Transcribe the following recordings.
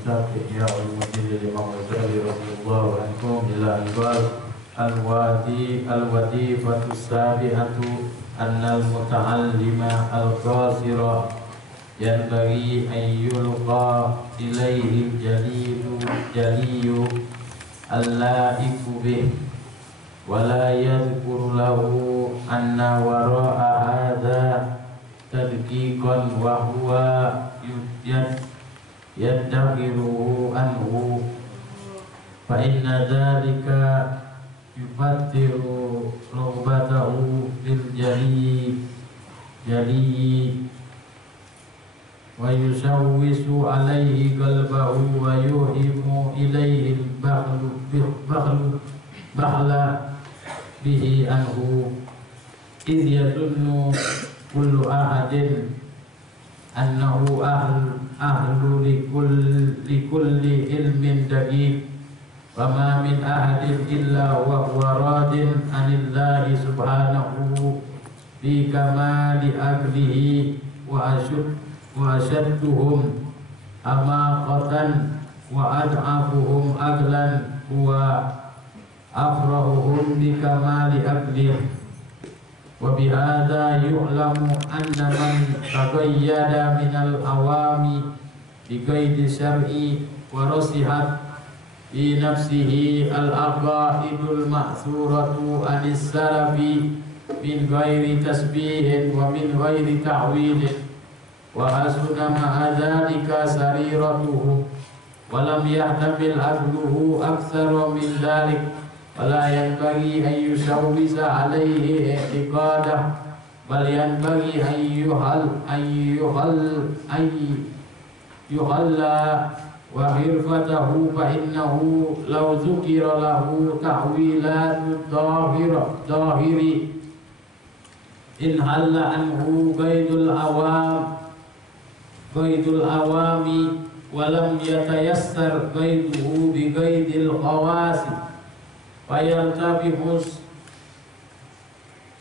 kitab Ihya Ulumuddin lil Imam Ghazali radhiyallahu anhu ila al-wadifatu sabi'atu annal muta'allima al-qasira yanbaghi an yulqa ilayhi jaliyu al-la'iku bih wa la yadhkuru lahu anna wara'a hadha tadqiqan wa huwa yaddakiruhu anhu fa inna dhalika yufattiru rughbatahu bil jali wa yusawwisu alaihi qalbahu wa yuhimu ilaihi bahla bihi anhu idh yadunnu kullu ahadin annahu ahlu likulli ilmin daqiq wa ma min ahadin illa wa huwa radin anillahi subhanahu bi kamali aqlihi wa ashadduhum amaqatan wa ad'afuhum aqlan wa afrahuhum bi kamali aqlihi wa bihadza yu'lamu anna man taqayyada minal awami bi qaidi syar'i wa rasihat fi nafsihi al-aqaidul ma'thuratu anis salafi min ghairi tasbihin wa min ghairi ta'wilin wa hasuna ma'a dhalika sariratuhu wa lam yahtamil aqluhu aktsara min dhalik wala yanbaghi an yusawwisa alayhi i'tiqadah bal yanbaghi an yuhalla wa hirfatahu fa innahu law dhukira lahu ta'wilatu dhahiri in halla anhu qaidul awami wa lam yatayassar qaiduhu bi qaidil khawasi fayaltabihus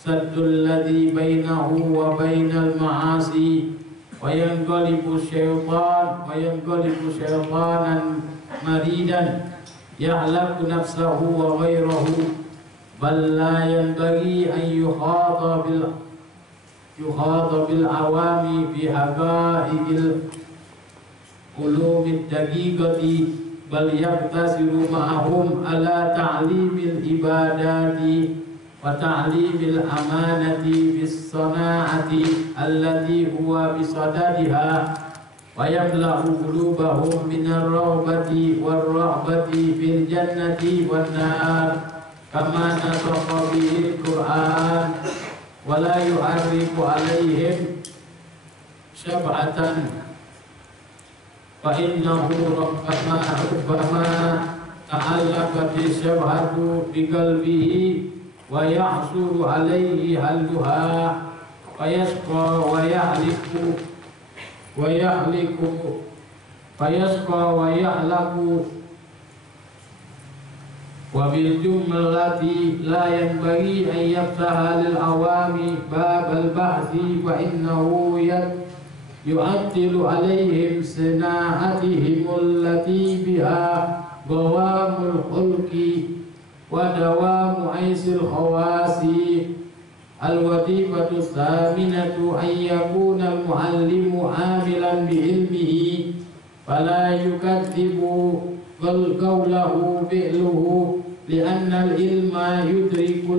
saddul ladhi bainahu wa bainal ma'asi wa yanqalibu syaitan maridan yahlaku nafsahu wa ghayrahu bal la yanbaghi an yukhata bil awami fi haqa'iqil ulumid daqiqati bal yaqtasiru ma'ahum ala ta'limil ibadati wa ta'limil amanati bis sana'ati allati huwa bisadadiha wa yamla'u qulubahum minar rahbati war rahbati fil jannati wan nar kama nasaqa bihil Qur'an wa la yu'arrifu alaihim syab'atan fa innahu rubbama ta'allaqat syabhatu bi qalbihi wa yahsuru alayhi halluha wa yasqa wa yahlaku wa bil jumlati la yanbaghi an yaftaha lil awami babal bahthi fa innahu yu'attilu alaihim sana'atihim allati biha dawamul khulqi wa dawamu aisil khawasi al-wadifatu thaminatu an yakuna al-muallimu amilan bi ilmihi fala yukadzibu qawlahu bi'luhu li'anna al-ilma yudriku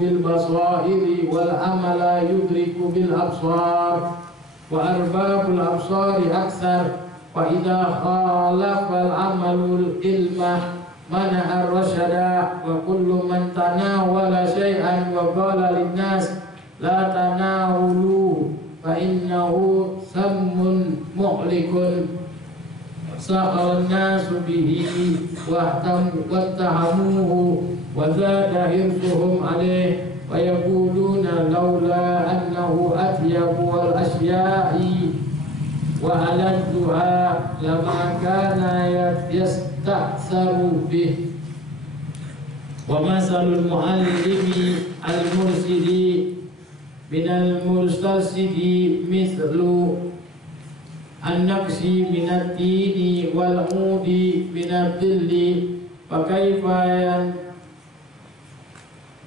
bil basairi wal amala yudriku bil absar wa arbabul absari aksar wa idha khalafa al-amalu ilma mana ar-rasyada wa kullu man tanawala syai'an wa qala lin-nas la tanawulu fa innahu sammun mu'likun sa'al nasu bihi wa tahamuhu wa zada hirsuhum alayh wa yaquluna laula annahu atyabu wal asya'i wa aladduha lama kana yasta'saru bih wa masalul muallimi al-mursidi minal mursidi mithlu an-naqsi minat tini wal udi minat dhilli fakaifa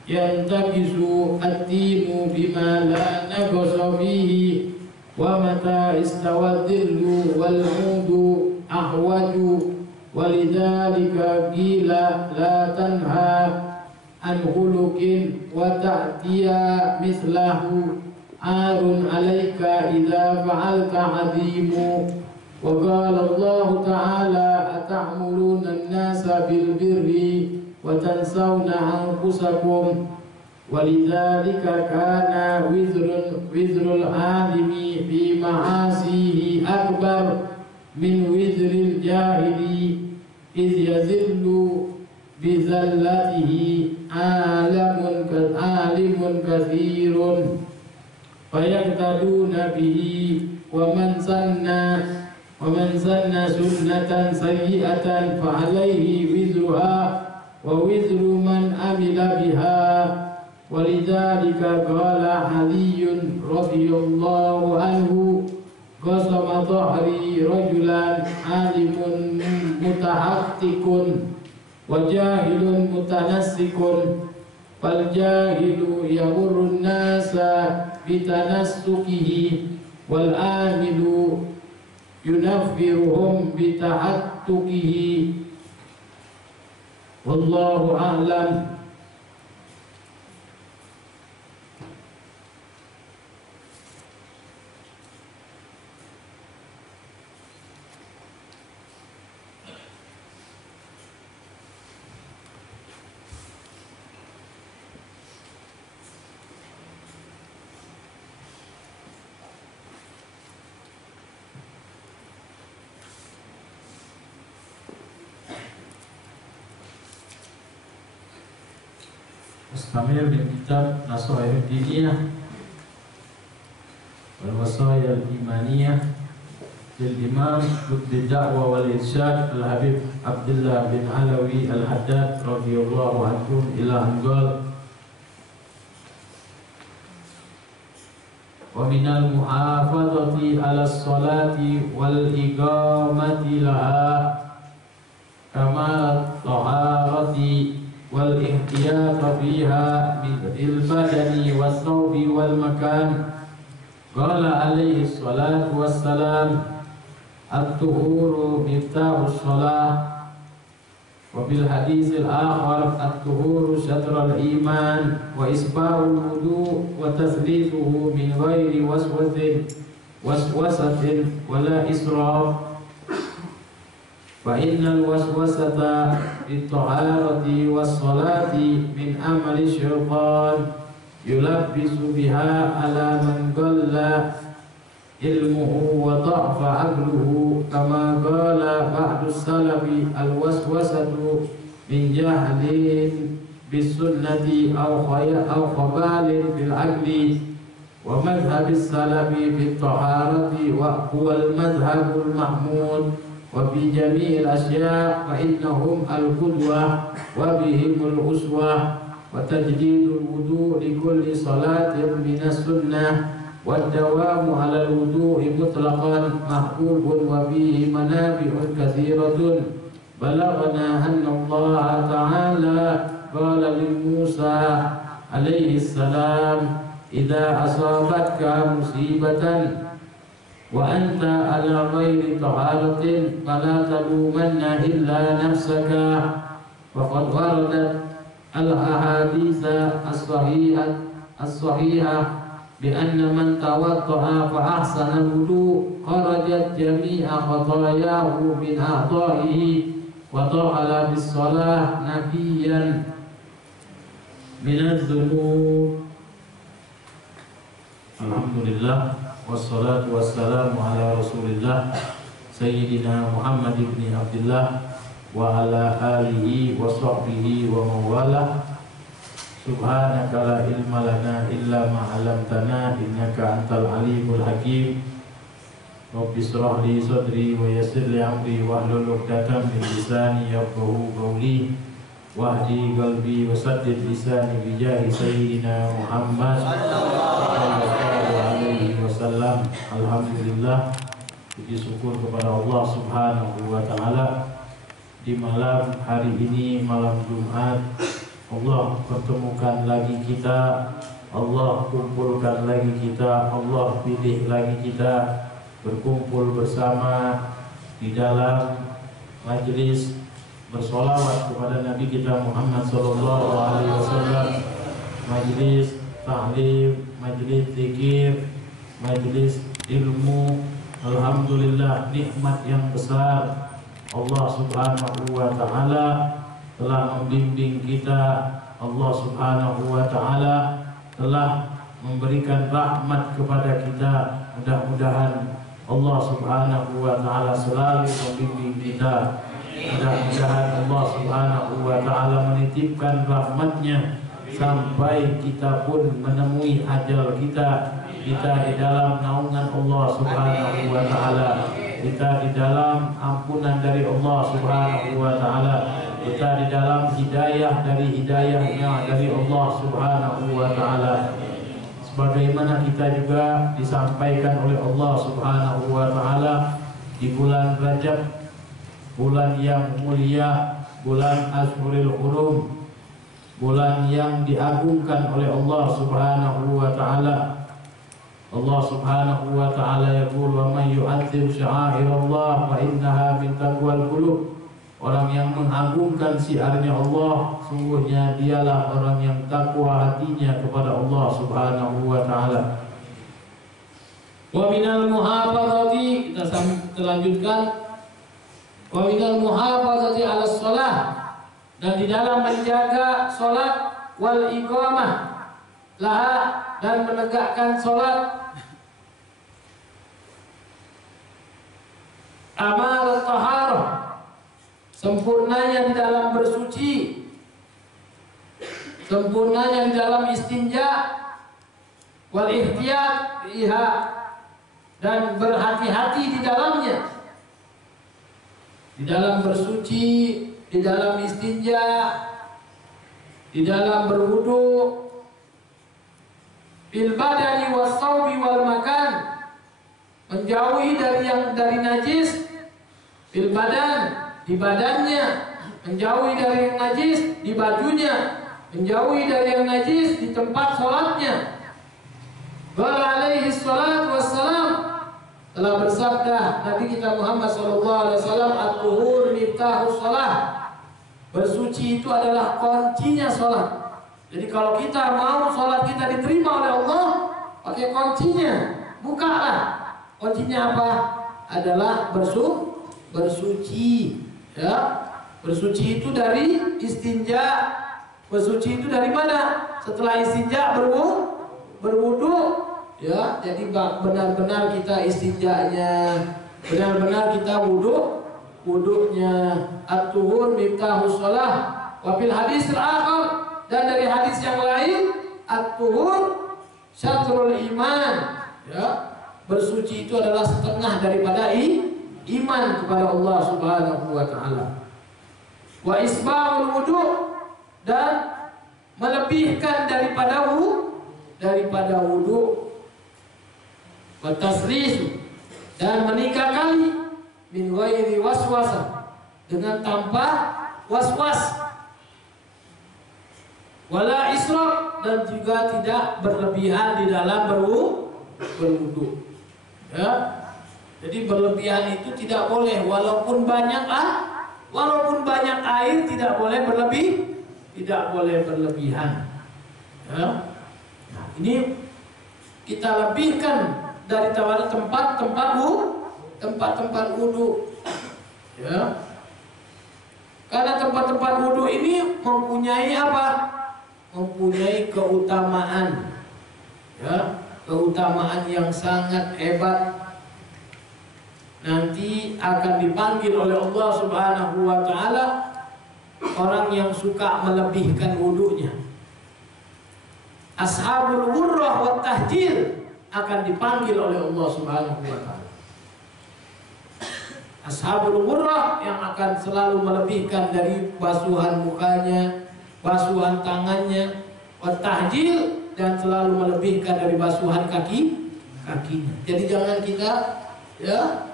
yantakisu at-tinu bima la naqsa fihi wa mata istawa dhillu wal udu ahwaju walidhalika qila la tanha an khuluqin wa ta'tiya mislahu arun alaika idza fa'alta adimu wa qala Allah ta'ala ata'muruna an-nasa bil birri wa tansawna anfusakum walidhalika kana wizrul alimi fi ma'asihi akbar min wizril jahili iz yazillu bi zallatihi alimun kathirun fayaktaduna bihi wa man sanna sunnatan sayyi'atan fa alayhi wizruha wa wizru man amila biha walidhalika qala Aliyun radhiyallahu anhu qasama dhahri rajulan alimun mutahaqqiqun wa jahilun mutanassikun fal jahilu yamurrun nasa bitanassukihi wal amilu yunaffiruhum bitahattukihi wallahu a'lam. Mustamil min kitab Nasaihud Diniyah wal Wasaya al-Imaniyah lil Imam Qutbi Da'wa wal Irsyad Al-Habib Abdullah bin Alawi Al-Haddad radhiyallahu anhu ila anqal wa minal muhafazati ala salati wal iqamati laha kama taharati wal ihtiyat fiha bil badani was thawbi wal makan. Qala alaihi salatu wassalam at-tuhuru miftahus shalah wa bil haditsil akhar at-tuhuru syatrul iman wa isbahul wudu wa taslifuhu min ghairi waswasatin wala israf. Fa innal waswasata bit-taharati was-salati min amali syaitan yulabbisu biha ala man qalla ilmuhu wa dha'fa aqluhu kama qala ba'du salafi al-waswasatu min jahlin bis-sunnati aw khabalin bil aqli wa madhhabis salafi bit-taharati wa huwa al-madhhabul mahmud wa bi jami'il asya' fa innahum al-qudwah wa bihimul uswah wa tajdidul wudu' li kulli salatin minas sunnah wa dawamu 'ala al-wudu'i mutlaqan mahbubun wa bihi manafi'un katsiratun. Balaghana anna Allah ta'ala qala li Musa alaihi salam idza asabatka musibatan wa anta ala ghairi taharatin fala talumanna illa nafsaka faqad waradat al-ahaditha as-sahihah bi anna man tawadda'a fa ahsana al-wudu' kharajat jami'a khatayahu min a'dha'ihi wa ta'ala bis-salah nabiyan min adh-dhunub. Alhamdulillah wassalatu wassalamu ala Rasulillah Sayyidina Muhammad ibn Abdullah wa ala alihi wa sahbihi wa mawalah. Subhanaka la ilma lana illa ma 'allamtana innaka antal alimul hakim. Rabbi shrah li sadri wa yassir li amri wahlul 'uqdatam min lisani yafqahu qawli wahdi qalbi wa saddid lisani bi jahi sayyidina Muhammad sallallahu alaihi wasallam. Alhamdulillah Puji syukur kepada Allah Subhanahu wa Ta'ala, di malam hari ini, malam Jumat, Allah pertemukan lagi kita, Allah kumpulkan lagi kita, Allah pilih lagi kita berkumpul bersama di dalam majelis bersolawat kepada Nabi kita Muhammad sallallahu alaihi wasallam, majelis ta'lim, majelis zikir, majelis ilmu. Alhamdulillah, nikmat yang besar Allah Subhanahu wa Ta'ala telah membimbing kita. Allah Subhanahu wa Ta'ala telah memberikan rahmat kepada kita. Mudah-mudahan Allah Subhanahu wa Ta'ala selalu membimbing kita. Mudah-mudahan Allah Subhanahu wa Ta'ala menitipkan rahmatnya sampai kita pun menemui ajal kita. Kita di dalam naungan Allah Subhanahu wa Ta'ala, kita di dalam ampunan dari Allah Subhanahu wa Ta'ala, kita di dalam hidayah dari hidayahnya dari Allah Subhanahu wa Ta'ala. Sebagaimana kita juga disampaikan oleh Allah Subhanahu wa Ta'ala di bulan Rajab, bulan yang mulia, bulan Ashurul Hurum, bulan yang diagungkan oleh Allah Subhanahu wa Ta'ala. Allah Subhanahu wa Ta'ala yaqul, wa man yu'azzim sya'airallah fa innaha min taqwal qulub. Orang yang mengagungkan syiarnya Allah, sungguhnya dialah orang yang takwa hatinya kepada Allah Subhanahu wa Ta'ala. Wa minal muhafazati, kita lanjutkan. Wa minal muhafazati 'ala shalah, dan di dalam menjaga salat, wal iqamah laha, dan menegakkan salat, amal taharah, sempurnanya di dalam bersuci, sempurnanya di dalam istinja, wal ihtiyat fiha, dan berhati-hati di dalamnya, di dalam bersuci, di dalam istinja, di dalam berwudu, bil badani was saubi wal makan, menjauhi dari najis, bil badan, di badannya, menjauhi dari yang najis di bajunya, menjauhi dari yang najis di tempat sholatnya. Qala alaihi salatu wassalam, telah bersabda Nabi kita Muhammad sallallahu alaihi wasallam, at-tuhur miftahus shalah, bersuci itu adalah kuncinya sholat. Jadi kalau kita mau sholat kita diterima oleh Allah, pakai kuncinya, bukalah. Kuncinya apa? Adalah bersuci. Ya, bersuci itu dari istinja. Bersuci itu dari mana? Setelah istinja berwudu. Ya, jadi benar-benar kita istinjanya, benar-benar kita wudunya. At-tuhur miftahus shalah. Wa fil hadis al-akhar, dan dari hadis yang lain, at-tuhur syatrul iman. Ya, bersuci itu adalah setengah daripada iman kepada Allah Subhanahu wa Ta'ala. Wa isbahul wudu, dan melebihkan daripada wudu. Wa taslisu, dan 3 kali, min ghairi waswasah, dengan tanpa waswas. Wala israf, dan juga tidak berlebihan di dalam berwudu. Ya, jadi berlebihan itu tidak boleh, walaupun banyak air tidak boleh berlebihan. Ya. Nah, ini kita lebihkan dari tempat-tempat wudu. Ya. Karena tempat-tempat wudu ini mempunyai apa? Mempunyai keutamaan, ya, keutamaan yang sangat hebat. Nanti akan dipanggil oleh Allah Subhanahu wa Ta'ala orang yang suka melebihkan wudunya. Ashabul wurrah wa tahjil akan dipanggil oleh Allah Subhanahu wa Ta'ala. Ashabul wurrah yang akan selalu melebihkan dari basuhan mukanya, basuhan tangannya, tahjil, dan selalu melebihkan dari basuhan kakinya. Jadi jangan kita, ya,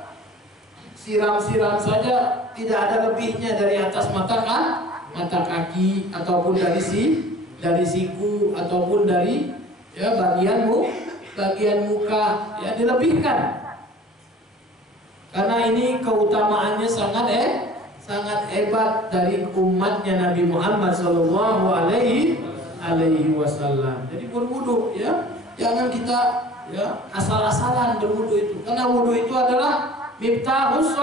siram-siram saja tidak ada lebihnya dari atas mata kaki ataupun dari siku ataupun dari ya bagian muka ya dilebihkan. Karena ini keutamaannya sangat hebat dari umatnya Nabi Muhammad Shallallahu Alaihi Wasallam. Jadi berwudu ya jangan kita ya asal-asalan berwudu itu, karena wudu itu adalah miftahus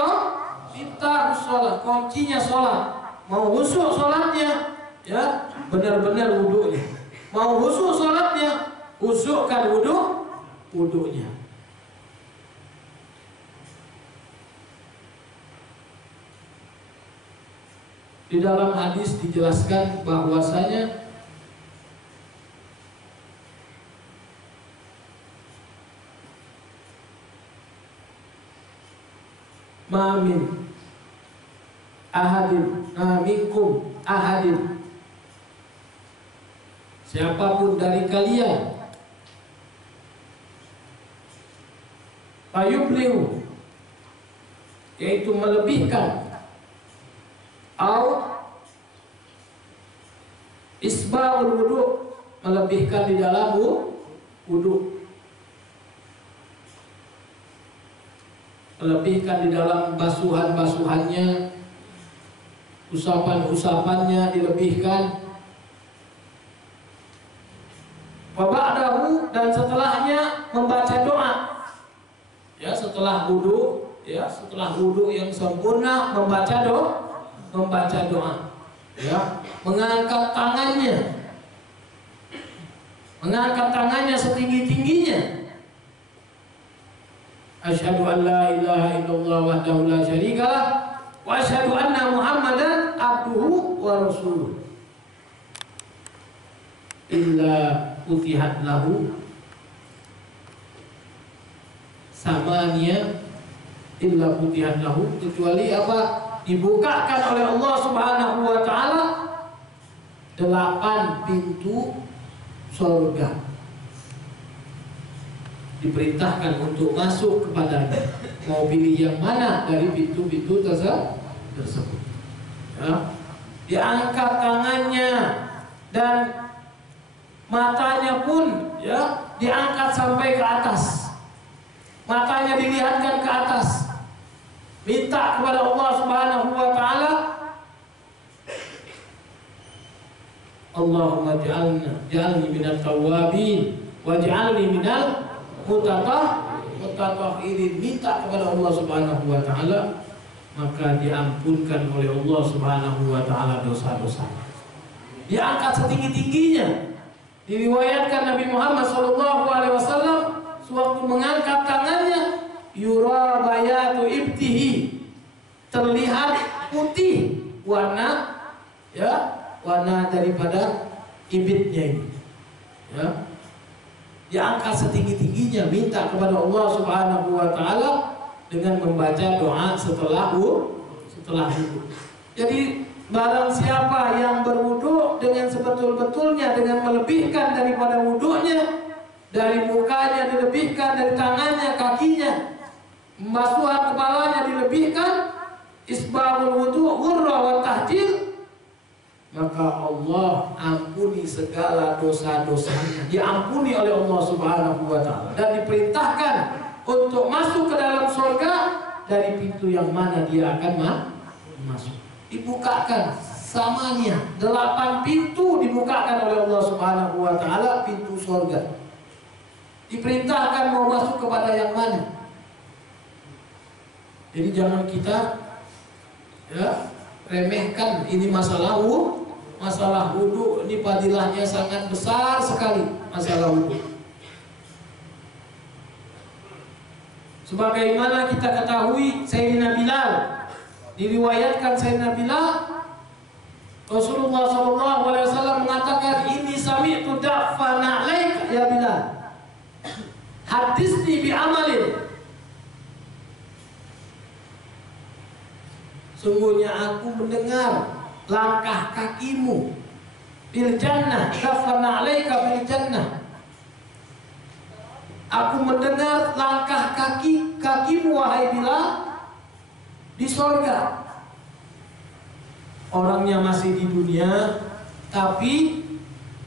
sholat, kuncinya sholat. Mau khusyuk sholatnya ya benar-benar wudunya. Mau khusyuk sholatnya, khusyukkan wudunya. Di dalam hadis dijelaskan bahwasanya minkum ahadin, siapapun dari kalian fayublihu, yaitu melebihkan, au isbahul wudu, melebihkan di dalam wudu, melebihkan di dalam basuhan-basuhannya, usapan-usapannya dilebihkan. Wa ba'dahu, dan setelahnya membaca doa. Ya, setelah wudu, ya, setelah wudu yang sempurna membaca doa. Ya, mengangkat tangannya setinggi-tingginya. Asyhadu an la ilaha illallah wahdahu la syarikalah wa asyhadu anna Muhammadan abduhu wa rasuluh. Illa utihat lahu samania, illa utihat lahu, kecuali apa? Dibukakan oleh Allah Subhanahu wa taala 8 pintu surga. Diperintahkan untuk masuk kepadanya. Mau pilih yang mana dari pintu-pintu tersebut. Ya. Diangkat tangannya dan matanya pun ya diangkat sampai ke atas. Matanya dilihatkan ke atas. Minta kepada Allah Subhanahu wa taala, Allahumma ja'alni minat tawwabin waj'alni minal mutatahhirin. Minta kepada Allah Subhanahu wa taala, maka diampunkan oleh Allah Subhanahu wa taala dosa-dosa. Diangkat setinggi-tingginya. Diriwayatkan Nabi Muhammad sallallahu alaihi wasallam sewaktu mengangkat tangannya, yura bayatu ibtihi, terlihat putih warna daripada ibitnya ini. Ya. Diangkat setinggi-tingginya, minta kepada Allah Subhanahu wa taala dengan membaca doa setelah wudu. Jadi barang siapa yang berwudu dengan sebetul-betulnya, dengan melebihkan daripada wudunya, dari mukanya dilebihkan, dari tangannya, kakinya, basuhan kepalanya dilebihkan, isbahul wudu, ghurra wa tahdil, maka Allah ampuni segala dosa-dosanya, diampuni oleh Allah Subhanahu wa taala, dan diperintahkan untuk masuk ke dalam surga dari pintu yang mana dia akan masuk. Dibukakan samanya 8 pintu, dibukakan oleh Allah Subhanahu wa taala pintu surga. Diperintahkan mau masuk kepada yang mana. Jadi jangan kita ya remehkan ini masalah wudu. Ini fadilahnya sangat besar sekali, masalah wudu. Sebagaimana kita ketahui Sayyidina Bilal, diriwayatkan Sayyidina Bilal, Rasulullah SAW mengatakan, ini sami'tu da'fana alaika ya Bilal, hadisni bi amalin. Sungguhnya aku mendengar langkah kakimu bil jannah, da'fana alaika bil jannah. Aku mendengar langkah kakimu wahai Bilal sorga. Orangnya masih di dunia, tapi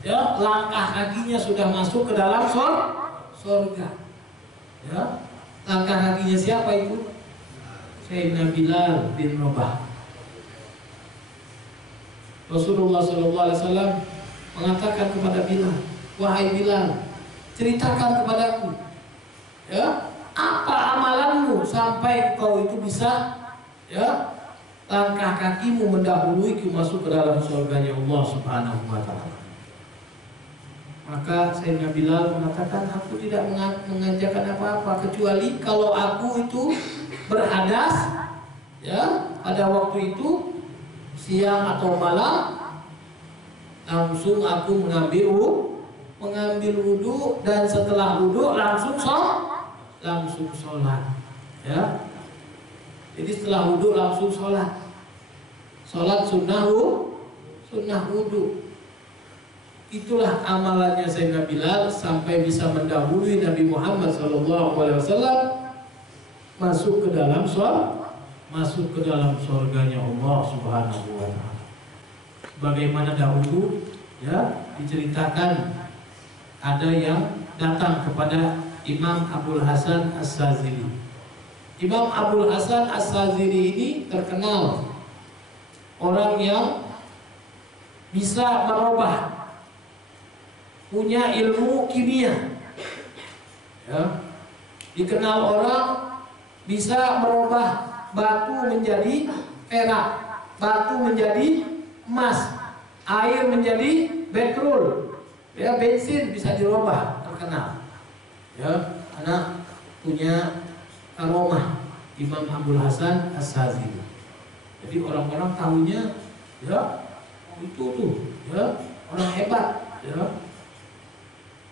ya langkah kakinya sudah masuk ke dalam sorga. Ya, langkah kakinya siapa itu? Sayyidina Bilal bin Rabah. Rasulullah SAW mengatakan kepada Bilal, wahai Bilal, ceritakan kepadaku, ya, apa amalanmu sampai kau itu bisa, ya, langkah kakimu mendahului masuk ke dalam surganya Allah Subhanahu wa Ta'ala. Maka Sayyidina Bilal mengatakan, aku tidak mengajarkan apa-apa kecuali kalau aku itu berhadas, ya, pada waktu itu siang atau malam, langsung aku mengambil wudhu, dan setelah wudhu langsung sholat, ya. Jadi setelah wudhu langsung sholat sunnah wudhu. Itulah amalannya Sayyidina Bilal sampai bisa mendahului Nabi Muhammad SAW masuk ke dalam surganya Allah Subhanahu wa Ta'ala. Bagaimana dahulu, ya, diceritakan ada yang datang kepada Imam Abul Hasan As-Sazili. Imam Abul Hasan As-Sazili ini terkenal orang yang bisa merubah, punya ilmu kimia, ya. Dikenal orang bisa merubah batu menjadi perak, batu menjadi emas, air menjadi petrol, ya, bensin bisa dirubah, terkenal, ya, anak punya karomah Imam Abul Hasan As-Sazili. Jadi orang-orang tahunya, ya, itu tuh, ya, orang hebat, ya,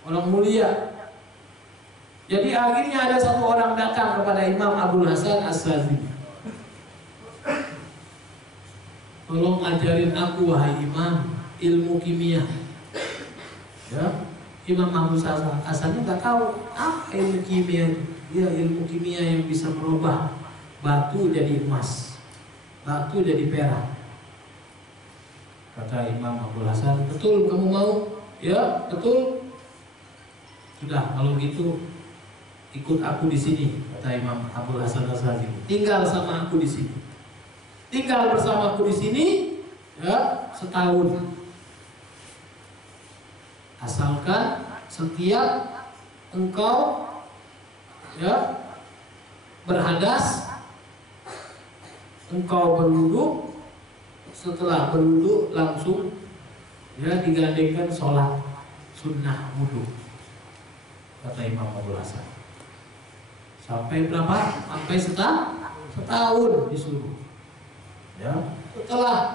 orang mulia. Jadi akhirnya ada satu orang datang kepada Imam Abul Hasan As-Sazili, tolong ajarin aku wahai Imam ilmu kimia. Ya, Imam Abul Hasan nggak tahu apa ilmu kimia itu. Ya, ilmu kimia yang bisa merubah batu jadi emas, batu jadi perak. Kata Imam Abul Hasan, betul kamu mau? Ya, betul. Sudah, kalau gitu ikut aku di sini, kata Imam Abul Hasan As-Sazili. Tinggal sama aku di sini. Tinggal bersama aku di sini, ya, setahun. Asalkan setiap engkau, ya, berhadas, engkau berwudu, setelah berwudu langsung, ya, digandengkan sholat sunnah wudu, kata Imam Abul Hasan. Sampai berapa? Sampai setahun disuruh. Ya, setelah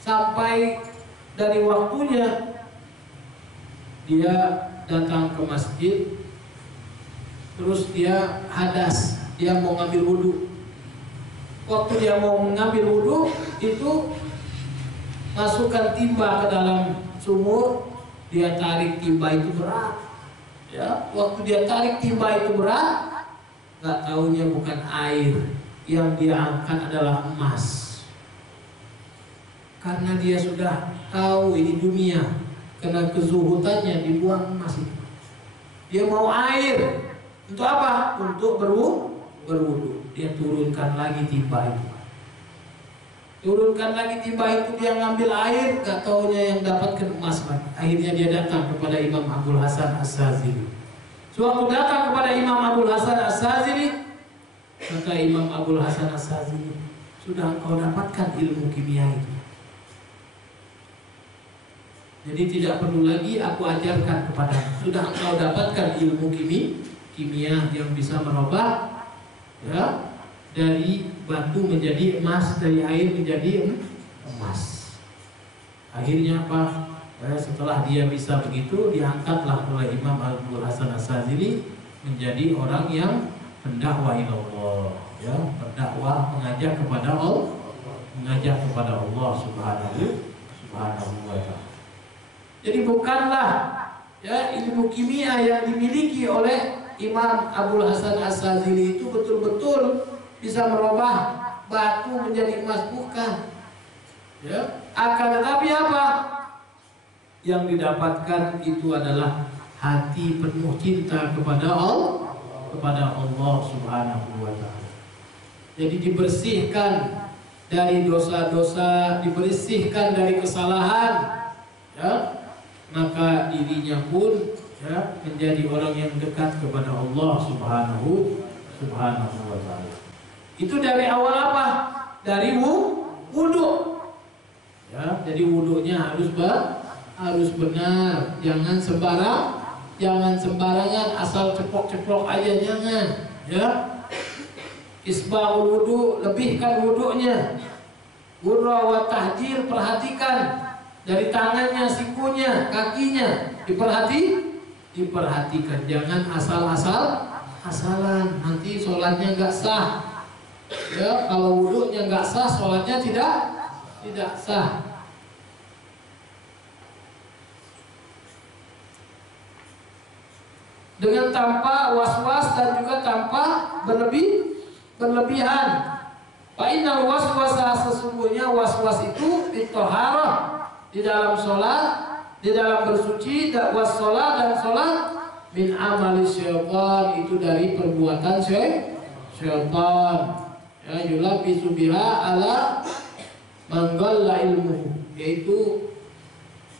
sampai dari waktunya, dia datang ke masjid, terus dia hadas, dia mau ngambil wudhu. Waktu dia mau mengambil wudhu, itu masukkan timba ke dalam sumur, dia tarik timba itu berat. Ya, waktu dia tarik timba itu berat, nggak taunya bukan air, yang dia angkat adalah emas. Karena dia sudah tahu ini dunia, karena kezuhutannya dibuang emas itu. Dia mau air, untuk apa? Untuk berwudu. Dia turunkan lagi timba itu. Turunkan lagi timba itu, dia ngambil air, gak taunya yang dapatkan emas lagi. Akhirnya dia datang kepada Imam Abul Hasan As-Sazili. Suatu datang kepada Imam Abul Hasan As-Sazili, kata Imam Abul Hasan As-Sazili, sudah engkau dapatkan ilmu kimia itu. Jadi tidak perlu lagi aku ajarkan kepadamu. Sudah engkau dapatkan ilmu kimia yang bisa merubah, ya, dari batu menjadi emas, dari air menjadi emas. Akhirnya apa? Setelah dia bisa begitu, diangkatlah oleh Imam Abul Hasan As-Sazili menjadi orang yang pendakwah Allah, ya, berdakwah, mengajak kepada Allah Subhanahu wa Ta'ala. Jadi bukanlah, ya, ilmu kimia yang dimiliki oleh Imam Abul Hasan As-Sazili itu betul-betul bisa merubah batu menjadi emas, bukan. Ya, akan tetapi apa? Yang didapatkan itu adalah hati penuh cinta kepada Allah Subhanahu wa taala. Jadi dibersihkan dari dosa-dosa, dibersihkan dari kesalahan, ya, maka dirinya pun ya menjadi orang yang dekat kepada Allah Subhanahu wa taala. Itu dari awal apa? Dari wudu. Ya, jadi wudunya harus benar, jangan sembarangan asal ceplok-ceplok aja, jangan, ya. Isbahul wudu, lebihkan wudunya. Gurra wa tahjir, perhatikan dari tangannya, sikunya, kakinya, diperhatikan, jangan asalan, nanti sholatnya nggak sah. Ya, kalau wudunya nggak sah, sholatnya tidak sah. Dengan tanpa was-was dan juga tanpa berlebihan. Fa innal waswasa, sesungguhnya was-was itu bitoharah, di dalam sholat, di dalam bersuci, wassalat dan sholat, min amali syaitan, itu dari perbuatan syaitan. Ya, yulabisu biha ala manggalla ilmu, yaitu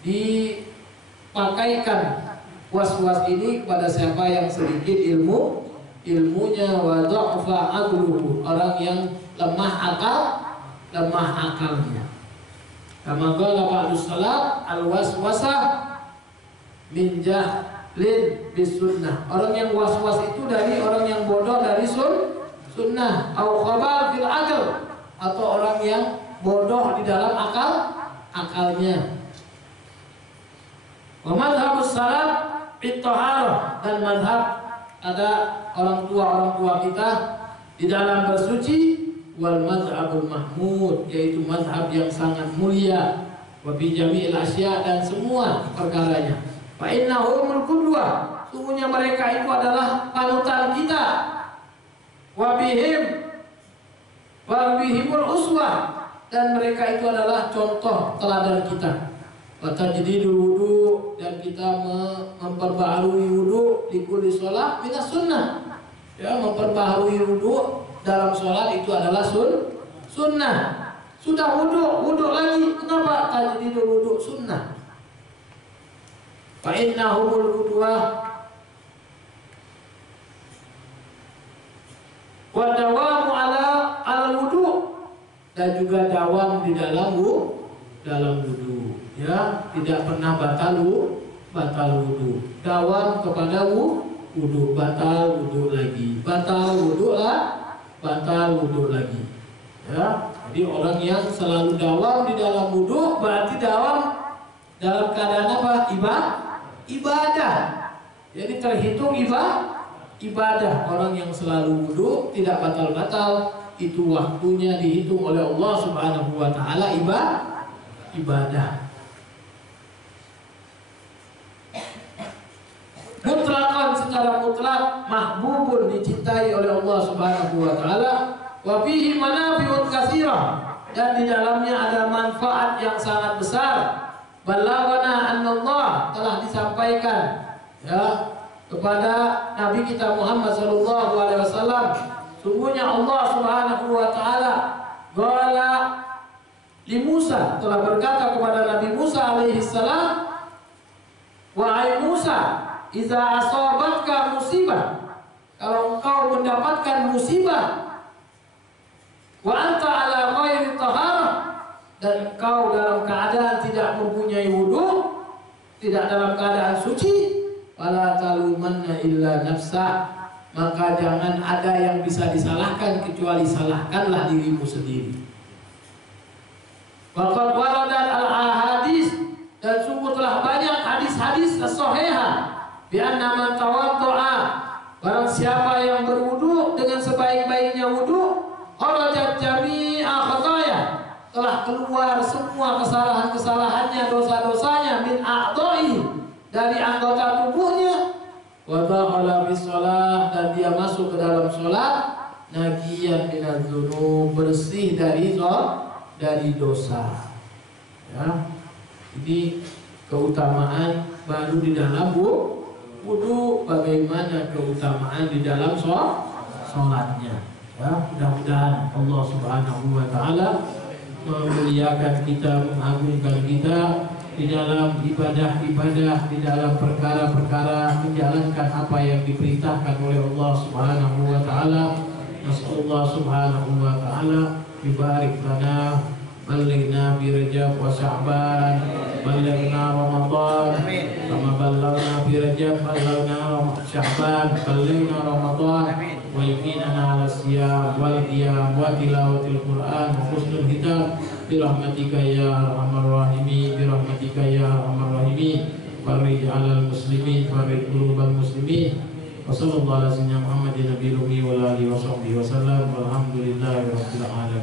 dipakaikan was-was ini kepada siapa yang sedikit ilmunya, wa dha'fa aqluhu, orang yang lemah akalnya. Kama qala ba'dus salaf, al-waswasa min jahlin bis sunnah. Orang yang was-was itu dari orang yang bodoh dari sunnah, au khabal fil aql, atau orang yang bodoh di dalam akalnya. Wa madhhabus salaf bit-taharah, dan madhab ada orang tua kita di dalam bersuci, wal madhabul mahmud, yaitu madhab yang sangat mulia, wa bi jami'il asya, dan semua perkaranya. Fa innahumul qudwah, sungguhnya mereka itu adalah panutan kita, wa bihimul uswah, dan mereka itu adalah contoh teladan kita. Watajdidul wudu, dan kita memperbaharui wudu likulli sholat minas sunnah. Ya, memperbaharui wudu dalam sholat itu adalah sunnah. Sudah wudu lagi, kenapa tajdidul wudu sunnah? Fa innahumul qudwah wa dawamu ala al-wudu, dan juga dawam di dalam wudu. Ya, tidak pernah batal wudu. Dawam kepada wudu, batal wudu lagi, batal wudu lagi. Ya, jadi orang yang selalu dawam di dalam wudu berarti dawam dalam keadaan apa? Ibadah. Jadi terhitung ibadah. Orang yang selalu wudu tidak batal-batal, itu waktunya dihitung oleh Allah Subhanahu wa taala ibadah. Mutlaqan, secara mutlak, mahbubun, dicintai oleh Allah Subhanahu wa taala, wa fihi manafi'un katsirah, dan di dalamnya ada manfaat yang sangat besar. Balaghana annallah, telah disampaikan ya kepada Nabi kita Muhammad sallallahu alaihi wasallam, sungguhnya Allah Subhanahu wa taala qala li Musa, telah berkata kepada Nabi Musa alaihi salam, wahai Musa, iza asobatka musibah, kalau engkau mendapatkan musibah, wa anta ala ghairi taharah, dan engkau dalam keadaan tidak mempunyai wudu, tidak dalam keadaan suci, fala talumanna illa nafsa, maka jangan ada yang bisa disalahkan kecuali salahkanlah dirimu sendiri. Waqad waradat al-ahadis, dan sungguh telah banyak hadis-hadis as-sahihah, bi anna man tawaddu'a, barang siapa yang berwudu dengan sebaik-baiknya wudu, kharajat jami'a khataya, telah keluar semua kesalahan-kesalahannya, dosa-dosanya, min a'dha'i, dari anggota tubuhnya, wa dakhala bis shalah, dan dia masuk ke dalam salat, naqiyan minadz dzunub, bersih dari dosa. Ya. Jadi keutamaan baru di dalam wudu, bagaimana keutamaan di dalam sholatnya. Ya, mudah-mudahan Allah Subhanahu wa taala memuliakan kita, mengagungkan kita di dalam ibadah-ibadah, di dalam perkara-perkara, menjalankan apa yang diperintahkan oleh Allah Subhanahu wa taala. Nasallallahu Subhanahu wa taala yubarik lana, balighna bi Rajab wa Sya'ban, balighna Ramadan, kama ballagna bi Rajab, ballagna Sya'ban, balighna Ramadan, wa yuqinana ala siyam wal qiyam wa tilawatil Qur'an wa husnul hitam bi rahmatika ya arhamar rahimin, bi rahmatika ya arhamar rahimin. Farij 'alal muslimin, farij qulubal muslimin. Wa sallallahu ala sayyidina Muhammadin nabiyil ummi wa alihi wa sahbihi wa sallam. Walhamdulillahi rabbil alamin.